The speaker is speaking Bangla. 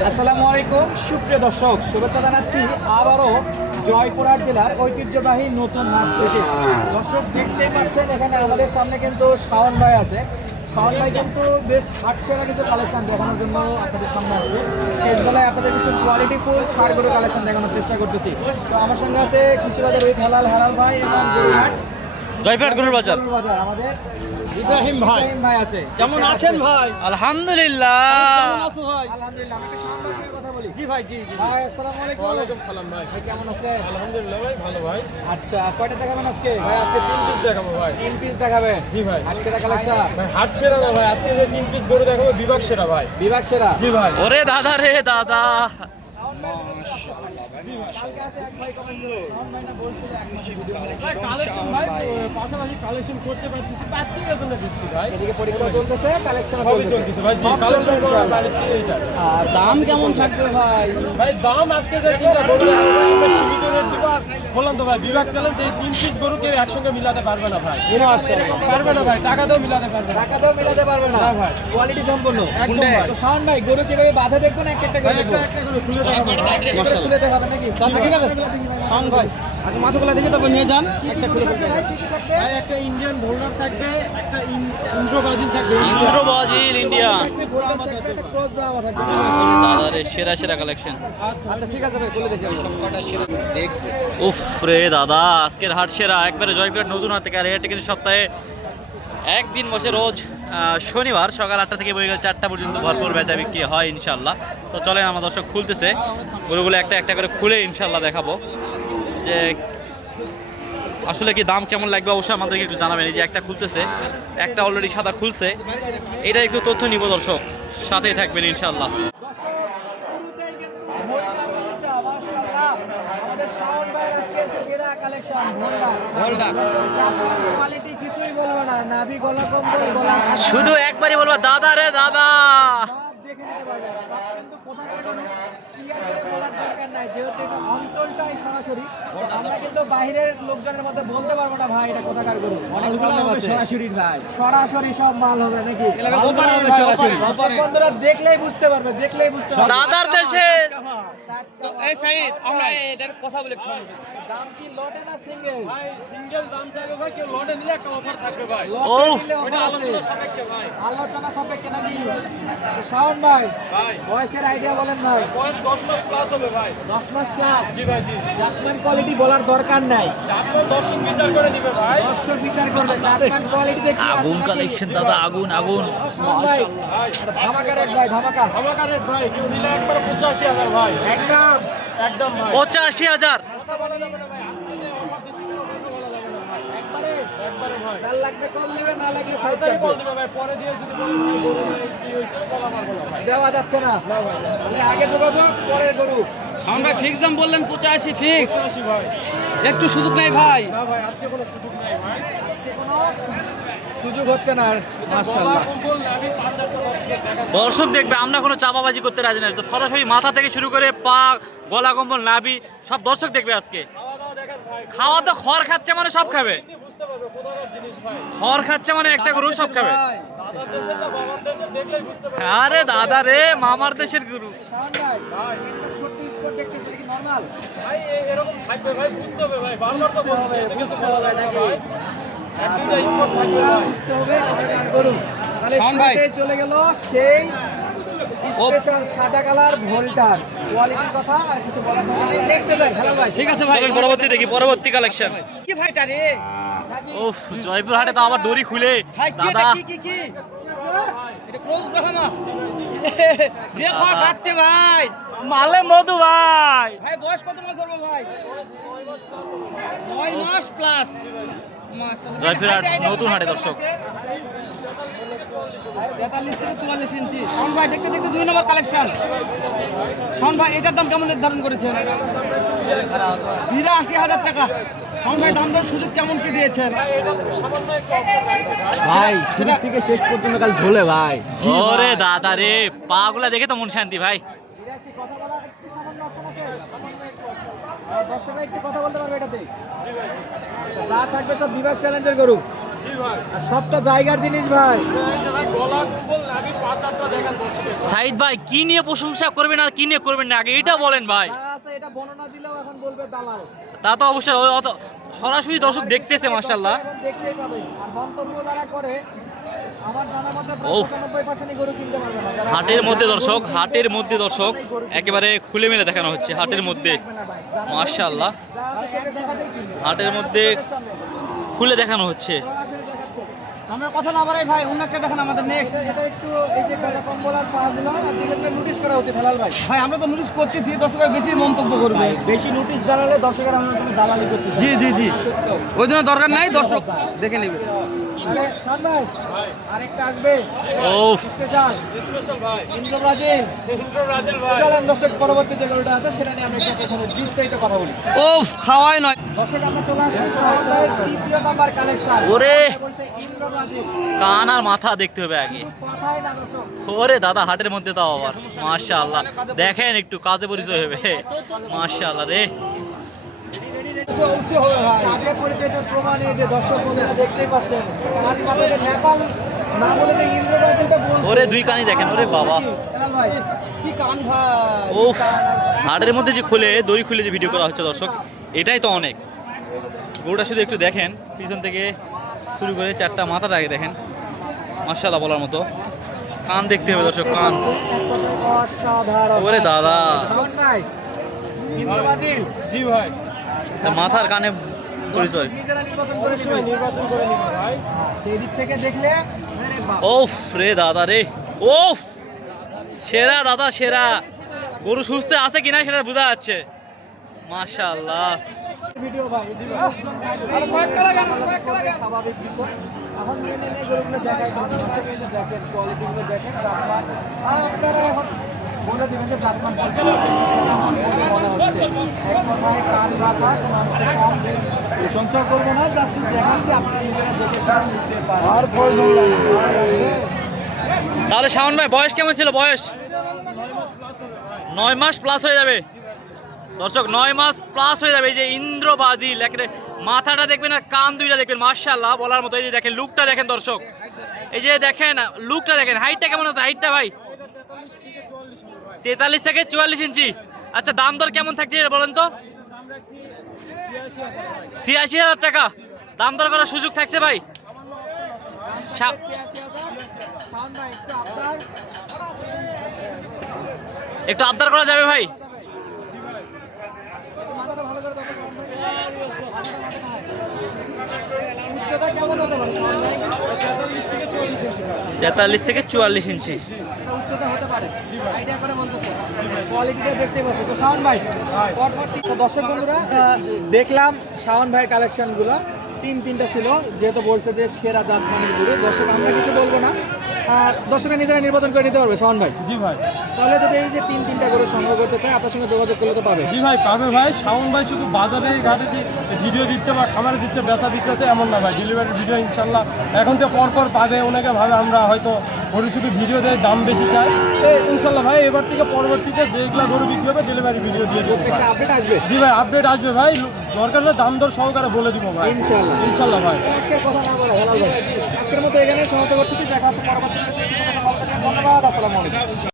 আসসালামু আলাইকুম, সুপ্রিয় দর্শক, শুভেচ্ছা জানাচ্ছি আবারও জয়পুরহাট জেলার ঐতিহ্যবাহী নতুন হাট থেকে। দর্শক, দেখতেই পাচ্ছেন, এখানে আমাদের সামনে কিন্তু শাওন ভাই আছে। শাওন ভাই কিন্তু বেশ হাটসেরা কিছু কালেকশন দেখানোর জন্য আপনাদের সামনে আসছে। শেষ বেলায় আপনাদের কিছু কোয়ালিটি ফুল সার গরু কালেকশন দেখানোর চেষ্টা করতেছি। তো আমার সঙ্গে আছে কৃষিবাজার উইথ হালাল হালাল ভাই এবং জয়পুরহাট গরুর বাজার। আমাদের ইব্রাহিম ভাই। ভাই আছে। কেমন আছেন ভাই? আলহামদুলিল্লাহ। কেমন আছো ভাই? আলহামদুলিল্লাহ আমি একটু শাওন কথা বলি। জি ভাই জি জি। ভাই আসসালামু আলাইকুম। ওয়ালাইকুম সালাম ভাই। ভাই কেমন আছেন? আলহামদুলিল্লাহ ভাই ভালো ভাই। আচ্ছা কয়টা দেখাবেন আজকে? ভাই আজকে তিন পিস দেখাবো ভাই। তিন পিস দেখাবেন? জি ভাই। সেরা কালেকশন ভাই হাট সেরা না ভাই আজকে যে তিন পিস গরু দেখাবো বিভাগ সেরা ভাই। বিভাগ সেরা? জি ভাই। ওরে দাদা রে দাদা। জি পাশাপাশি কালেকশন করতে পারতেছি পাচ্ছি না জন্য দিচ্ছি ভাই। এদিকে পরীক্ষা চলতেছে কালেকশন সবই চলতেছে। ভাই কালেকশন করার বাড়িছি এইটা। আর দাম কেমন থাকবে ভাই? ভাই দাম আজকে যে তিনটা গরু আমরা সীমিত রেট দিব। বললাম তো ভাই বিভাগ চ্যালেঞ্জ এই তিন পিস গরু কেউ একসঙ্গে মিলাতে পারবে না ভাই। পারবে না ভাই টাকা দিয়েও মিলাতে পারবে না। টাকা দিয়েও মিলাতে পারবে না। না ভাই। কোয়ালিটি সম্পূর্ণ একদম ভাই। তো শাওন ভাই গরু কীভাবে বাধা দেখবেন একটা একটা করে একটা একটা করে খুলে দেখাবো। খুলে দেখাবেন নাকি? ঠিক আছে। শাওন ভাই আগে মাথাগুলো দেখে তারপর নিয়ে যান। কি কি ভাই? কি কি থাকবে ভাই একটা ইন্ডিয়ান বোল্ডার থাকবে একটা ইন্দ্রবাজিল থাকবে। থাকবে, গোল্ডেন থাকবে, একটা ক্রস ব্রাহ্মা থাকবে। দাদা রে সেরা সেরা কালেকশন আচ্ছা আচ্ছা ঠিক আছে ভাই বলে দেখি উফ রে দাদা আজকের হাট সেরা। একবারে জয়পুরহাট নতুন থেকে আর এটা কিন্তু সপ্তাহে একদিন বসে রোজ শনিবার সকাল আটটা থেকে বই গেলে, চারটা পর্যন্ত ভরপুর বেচা বিক্রি হয় ইনশাল্লাহ তো চলেন, আমার দর্শক খুলতেছে। গরুগুলো একটা একটা করে খুলে ইনশাল্লাহ দেখাবো। যে আসলে কি দাম কেমন লাগবে অবশ্যই আমাদেরকে একটু জানাবেন। এই যে একটা খুলতেছে, একটা অলরেডি সাদা খুলছে। এটা একটু তথ্য নিব দর্শক। সাথেই থাকবেন ইনশাল্লাহ দর্শক, শুরুতেই কিন্তু ভোল্টার বাচ্চা, মাশাআল্লাহ। আমাদের শাওন ভাইয়ের আজকের সেরা কালেকশন ভোল্টার দর্শক, চামড়ার কোয়ালিটি কিছুই বলব না নাভি গলা কম্বল গলা শুধু একবারই বলব দাদা রে দাদা। সব দেখে নিতে পারবে। সব কিন্তু কোথাকার কোনো ক্লিয়ার করে বলার দরকার নাই যেহেতু এটা অঞ্চলটাই সরাসরি আমরা কিন্তু বাইরের লোকজনের মধ্যে বলতে পারব না ভাই এটা কোথাকার গরু? অনেক প্রবলেম আছে সরাসরি ভাই। সরাসরি সব মাল হবে নাকি? বন্ধুরা দেখলেই বুঝতে পারবে দেখলেই বুঝতে পারবে। দাদার দেশের এই সাইদ আমরা এটার কথা বলে দাম কি লটে না সিঙ্গেল ভাই সিঙ্গেল দাম চাইবে ভাই কেউ লটে নিলে একটা অফার থাকবে ভাই। উফ। ওটা আলোচনা সাপেক্ষে ভাই। আলোচনা সাপেক্ষে নাকি? শাওন ভাই ভাই। বয়সের আইডিয়া বলেন ভাই। বয়স দশ মাস প্লাস হবে ভাই। দশ মাস ক্লাস জি ভাই জি। জাতমান কোয়ালিটি বলার দরকার নাই। চাকর দর্শক বিচার করে দিবে ভাই। দর্শক বিচার করবে। জাতমান কোয়ালিটি দেখে আগুন কালেকশন দাদা আগুন আগুন। ভাই ভাই ধামাকা রেট ভাই ধামাকা। আমাকে রেট ভাই কেউ নিলে একবার পঁচাশি হাজার ভাই। পঁচাশি হাজার। পরে দেওয়া যাচ্ছে না। আগে যোগাযোগ গরু। আমরা ফিক্স দাম বললেন পঁচাশি ফিক্স একটু সুযোগ নাই ভাই। ভাই আজকে কোনো সুযোগ নেই ভাই। আজকে কোনো সুযোগ হচ্ছে না আর মাশাআল্লাহ। দর্শক দেখবে আমরা কোনো চাপাবাজি করতে রাজি না। তো সরাসরি মাথা থেকে শুরু করে পা গলা কম্বল নাভি সব দর্শক দেখবে আজকে। খাওয়া দাওয়া দেখেন ভাই খাওয়া তো খড় খাচ্ছে মানে সব খাবে। এমনি বুঝতে পারবে কোথাকার জিনিস ভাই খড় খাচ্ছে মানে একটা গরু সব খাবে। আরে দাদা রে মামার দেশের গুরু। এরকম থাকবে ভাই বুঝতে হবে ভাই বারবার তো বলছি এতে কিছু বলা যায় না বুঝতে হবে গরু তাহলে চলে গেল সেই স্পেশাল সাদা কালার ভোল্টার। কোয়ালিটির কথা আর কিছু বলার দরকার নেই। নেক্সটে যাই ভাই। ঠিক আছে ভাই। পরবর্তী দেখি পরবর্তী কালেকশন কি ভাইটা রে? উফ জয়পুর হাটে তো আবার দড়ি খুলে। ভাই দাদা। কি কি কি? এটা ক্লোজ ব্রাহ্মা যে খাওয়া খাচ্ছে ভাই। মালে মধু ভাই। ভাই বয়স কত মাস ধরবো ভাই? নয় মাস প্লাস নতুন হাটে দর্শক। তেতাল্লিশ থেকে চুয়াল্লিশ ইঞ্চি। শাওন ভাই দেখতে দেখতে দুই নম্বর কালেকশন। শাওন ভাই এটার দাম কেমন নির্ধারণ করেছেন? বিরাশি হাজার টাকা। শাওন ভাই দাম দর সুযোগ কেমন কি দিয়েছেন? ভাই সেটা- থেকে শেষ পর্যন্ত কাল ঝোলে ভাই। ওরে দাদা রে পা গুলা দেখে তো মন শান্তি ভাই। বিরাশি কথা বলার একটু সামান্য অপশন আছে। আর দর্শকরা একটু কথা বলতে পারবে এটাতে। যা থাকবে সব বিভাগ চ্যালেঞ্জের গরু। জি ভাই। আর সবটা জায়গার জিনিস ভাই। সাইদ ভাই কি নিয়ে প্রশংসা করবেন আর কি নিয়ে করবেন না? আগে এটা বলেন ভাই। এটা বর্ণনা দিলেও এখন বলবে দালাল। তা তো অবশ্যই অত সরাসরি দর্শক দেখতেছে দর্শক দেখতেই পাবে। আর মন্তব্য যারা করে হাটের মধ্যে দর্শক হাটের মধ্যে দর্শক একেবারে খুলে মেলে দেখানো হচ্ছে হাটের মধ্যে কিনবে। হাটের মধ্যে খুলে দেখানো হচ্ছে আমরা কথা না বাড়াই ভাই দেখেন আমাদের নেক্সট আচ্ছা, এটা একটু এই যে কম্বল আর পা গুলো আর ধীরে ধীরে নোটিশ করা উচিত হেলাল ভাই ভাই আমরা তো নোটিশ করতেছি দর্শকের বেশি মন্তব্য করবে বেশি নোটিশ দাঁড়ালে দর্শকের আমরা তুমি দালালি করতেছি জি জি জি সত্য ওই জন্য দরকার নাই দর্শক দেখে নেবে আরেকটা আসবে। স্পেশাল। স্পেশাল ভাই। ইন্দ্র ব্রাজিল ভাই। চলেন দর্শক পরবর্তী যে গরুটা আছে সেটা নিয়ে আমরা একটু এখানে বিস্তারিত কথা বলি। ওফ খাওয়াই নয়। দর্শক আমরা চলে আসছি সরকারের তৃতীয় নাম্বার কালেকশন ওরে। বলছে কান আর মাথা দেখতে হবে আগে। কথাই না দর্শক। ওরে দাদা হাটের মধ্যে তাও আবার। মাশাআল্লাহ। দেখেন একটু কাজে পরিচয় হবে। মাশাআল্লাহ রে। অবশ্যই হবে ভাই। কাজে পরিচয়তার প্রমাণে যে দর্শক বন্ধুরা দেখতেই পাচ্ছেন। কান মাথা যে নেপাল না বলে যে ইন্দ্র ব্রাজিলটা বলছে। ওরে দুই কানই দেখেন ওরে বাবা। হেলাল ভাই। কি কান ভাই। ওফ হাটের মধ্যে যে খুলে দড়ি খুলে যে ভিডিও করা হচ্ছে দর্শক এটাই তো অনেক। গরুটা শুধু একটু দেখেন পিছন থেকে শুরু করে চারটা মাথাটা আগে দেখেন। মাশাআল্লাহ বলার মতো। কান দেখতে হবে দর্শক কান। ওরে দাদা। জি ভাই। মাথার কানে পরিচয়। নিজেরা নির্বাচন করে অবশ্যই নেবে নির্বাচন করে নিবে ভাই সেই দিক থেকে দেখলে আরে বাপ ওফ রে দাদা রে ওফ! সেরা দাদা সেরা। গরু সুস্থ আছে কিনা সেটা বোঝা যাচ্ছে। মাশাআল্লাহ। ভিডিও ভাই আর কয়েকটা লাগান কয়েকটা লাগান স্বাভাবিক বিষয় এখন মেনে নিয়ে গরুগুলো দেখেন কোয়ালিটিগুলো দেখেন আপনারা এখন বলে দিবেন যে জাতমান মনে হচ্ছে এক কথায় কান বাঁধা কোনো অংশে কম। প্রশংসা করব না জাস্ট দেখাচ্ছি আপনারা নিজেরা দেখে শুনে নিতে পারেন। আর প্রয়োজন তাহলে শাওন ভাই বয়স কেমন ছিল? বয়স? নয় মাস প্লাস হয়ে যাবে। দর্শক নয় মাস প্লাস হয়ে যাবে। এই যে ইন্দ্র বাজিল একেবারে মাথাটা দেখবেন আর কান দুইটা দেখবেন। মার্শাল্লাহ বলার মতো। এই যে দেখেন লুকটা দেখেন দর্শক। এই যে দেখেন লুকটা দেখেন। হাইটটা কেমন আছে? হাইটটা ভাই? তেতাল্লিশ থেকে চুয়াল্লিশ ইঞ্চি। আচ্ছা দাম দর কেমন থাকছে এটা বলেন তো? ছিয়াশি হাজার টাকা। দাম দর করার সুযোগ থাকছে ভাই? একটু আবদার করা যাবে ভাই? তেতাল্লিশ থেকে চুয়াল্লিশ ইঞ্চি। এটা উচ্চতা হতে পারে। আইডিয়া করে বলতেছে। কোয়ালিটিটা দেখতে পাচ্ছি। তো শাওন ভাই পরপর দর্শক বন্ধুরা দেখলাম শাওন ভাই কালেকশনগুলো তিন তিনটা ছিল যেহেতু বলছে যে সেরা জাত মানের গুরু। দর্শক আমরা কিছু বলব না। দর্শকরা নিজেরা নির্বাচন করে নিতে পারবে শাওন ভাই? জি ভাই। তাহলে যদি এই যে তিন তিনটা গরু সংগ্রহ করতে চায় আপনার সঙ্গে যোগাযোগ করলে তো পাবে। জি ভাই পাবে ভাই। শাওন ভাই শুধু বাজারে ঘাটে যে ভিডিও দিচ্ছে বা খামারে দিচ্ছে বেচা বিক্রি হচ্ছে এমন না ভাই। ডেলিভারি ভিডিও ইনশাল্লাহ এখন তো পর পর পাবে। ওনাকে ভাবে আমরা হয়তো গরু শুধু ভিডিও দেয় দাম বেশি চাই। ইনশাল্লাহ ভাই এবার থেকে পরবর্তীতে যেগুলো গরু বিক্রি হবে ডেলিভারি ভিডিও দিয়ে দেবো আপডেট আসবে? জি ভাই আপডেট আসবে ভাই। দরকার হলে দাম দর সহকারে বলে দিব ভাই। ইনশাল্লাহ ইনশাল্লাহ ভাই। আজকের কথা না বলে হেলাল ভাই। আজকের মতো এখানে সমাপ্ত করতেছি। দেখা হচ্ছে পরবর্তী ধন্যবাদ। আসসালামু আলাইকুম।